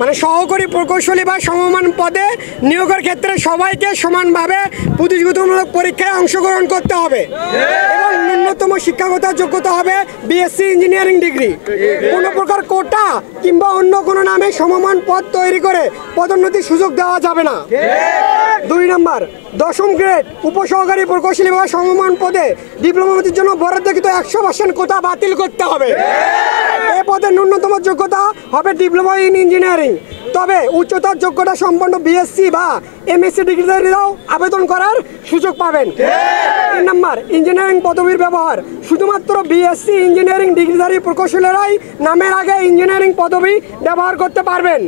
মানে সহকারী প্রকৌশলী বা সমমান পদে নিয়োগের ক্ষেত্রে সবাইকে সমানভাবে প্রতিযোগিতামূলক পরীক্ষায় অংশগ্রহণ করতে হবে এবং ন্যূনতম শিক্ষাগত যোগ্যতা হবে বিএসসি ইঞ্জিনিয়ারিং ডিগ্রি। কোনো প্রকার কোটা কিংবা অন্য কোনো নামে সমমান পদ তৈরি করে পদোন্নতির সুযোগ দেওয়া যাবে না। 2 নম্বর, 10ম গ্রেড উপসহকারী প্রকৌশলী বা সমমান পদে ডিপ্লোমাদের জন্য বরাদ্দকৃত 100% কোটা বাতিল করতে হবে। এ পদের ন্যূনতম যোগ্যতা হবে ডিপ্লোমা ইন ইঞ্জিনিয়ারিং, তবে উচ্চতর যোগ্যতা সম্পন্ন বিএসসি বা এমএসসি ডিগ্রিধারীরাও আবেদন করার সুযোগ পাবেন। 3 নম্বর, ইঞ্জিনিয়ারিং পদবীর ব্যবহার শুধুমাত্র বিএসসি ইঞ্জিনিয়ারিং ডিগ্রিধারী প্রকৌশলীরাই নামের আগে ইঞ্জিনিয়ারিং পদবী ব্যবহার করতে পারবেন।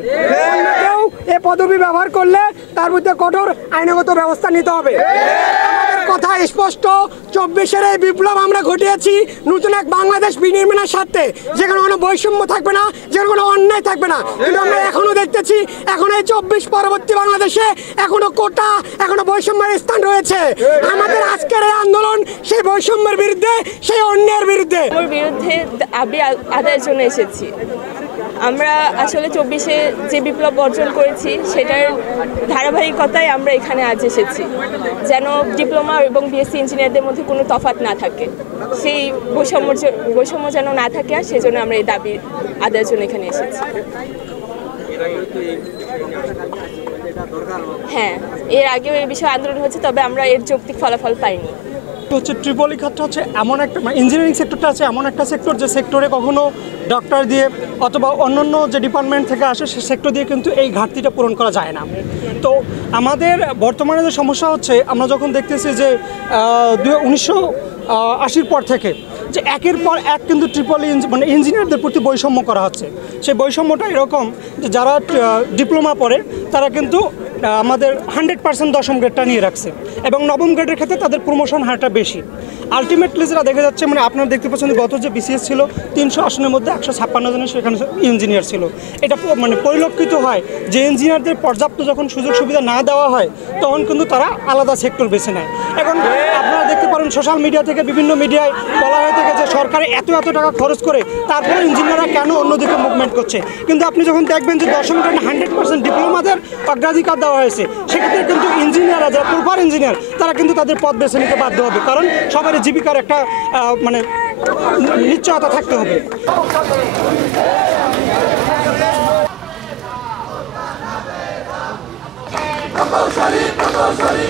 অন্য কেউ এ পদবী ব্যবহার করলে তার বিরুদ্ধে কঠোর আইনগত ব্যবস্থা নিতে হবে। আমাদের কথা স্পষ্ট, 24-এর এই বিপ্লব আমরা ঘটিয়েছি নতুন এক বাংলাদেশ বিনির্মাণের স্বার্থে, যেখানে কোনো বৈষম্য থাকবে না, যেখানে কোনো অন্যায় থাকবে না। কিন্তু আমরা এখনো দেখতেছি, এখন এই 24 পরবর্তী বাংলাদেশে এখনো কোটা, এখনো বৈষম্যের স্থান রয়েছে। আমাদের আজকের এই আন্দোলন সেই বৈষম্যের বিরুদ্ধে, সেই অন্যায়ের বিরুদ্ধে। ওর বিরুদ্ধে দাবি আদায়ের জন্য এসেছি। আমরা আসলে 24-এ যে বিপ্লব অর্জন করেছি সেটার ধারাবাহিকতায় আমরা এখানে আজ এসেছি, যেন ডিপ্লোমা এবং বিএসসি ইঞ্জিনিয়ারদের মধ্যে কোনো তফাৎ না থাকে, সেই বৈষম্য যেন না থাকে, আর সেজন্য আমরা এই দাবি আদায়ের জন্য এখানে এসেছি। হ্যাঁ, এর আগেও এই বিষয়ে আন্দোলন হচ্ছে, তবে আমরা এর যৌক্তিক ফলাফল পাইনি। হচ্ছে ট্রিপলি খাতটা হচ্ছে এমন একটা, মানে ইঞ্জিনিয়ারিং সেক্টরটা আছে এমন একটা সেক্টর যে সেক্টরে কখনো ডক্টর দিয়ে অথবা অন্যান্য যে ডিপার্টমেন্ট থেকে আসে সে সেক্টর দিয়ে কিন্তু এই ঘাটতিটা পূরণ করা যায় না। তো আমাদের বর্তমানে যে সমস্যা হচ্ছে, আমরা যখন দেখতেছি যে 1980-র পর থেকে যে একের পর এক কিন্তু মানে ইঞ্জিনিয়ারদের প্রতি বৈষম্য করা হচ্ছে। সেই বৈষম্যটা এরকম যে যারা ডিপ্লোমা পড়ে তারা কিন্তু আমাদের 100% 10ম গ্রেডটা নিয়ে রাখছে এবং 9ম গ্রেডের ক্ষেত্রে তাদের প্রমোশন হারটা বেশি। আলটিমেটলি যেটা দেখা যাচ্ছে, মানে আপনারা দেখতে পাচ্ছেন গত যে বিসিএস ছিল 300 আসনের মধ্যে 156 জনের সেখানে ইঞ্জিনিয়ার ছিল। এটা মানে পরিলক্ষিত হয় যে ইঞ্জিনিয়ারদের পর্যাপ্ত যখন সুযোগ সুবিধা না দেওয়া হয় তখন কিন্তু তারা আলাদা সেক্টর বেছে নেয়। এখন আপনারা দেখতে পারেন সোশ্যাল মিডিয়া থেকে, বিভিন্ন মিডিয়ায় বলা হয়ে থাকে যে সরকারে এত টাকা খরচ করে তারপরে ইঞ্জিনিয়াররা কেন অন্যদিকে মুভমেন্ট করছে। কিন্তু আপনি যখন দেখবেন যে 10ম গ্রেডে 100% ডিপ্লোমাদের অগ্রাধিকার দেওয়া হয়েছে, সেক্ষেত্রে কিন্তু ইঞ্জিনিয়াররা যারা প্রপার ইঞ্জিনিয়ার তারা কিন্তু তাদের পথ বেছে নিতে বাধ্য হবে, কারণ সবারই জীবিকার একটা মানে নিশ্চয়তা থাকতে হবে। প্রকৌশলী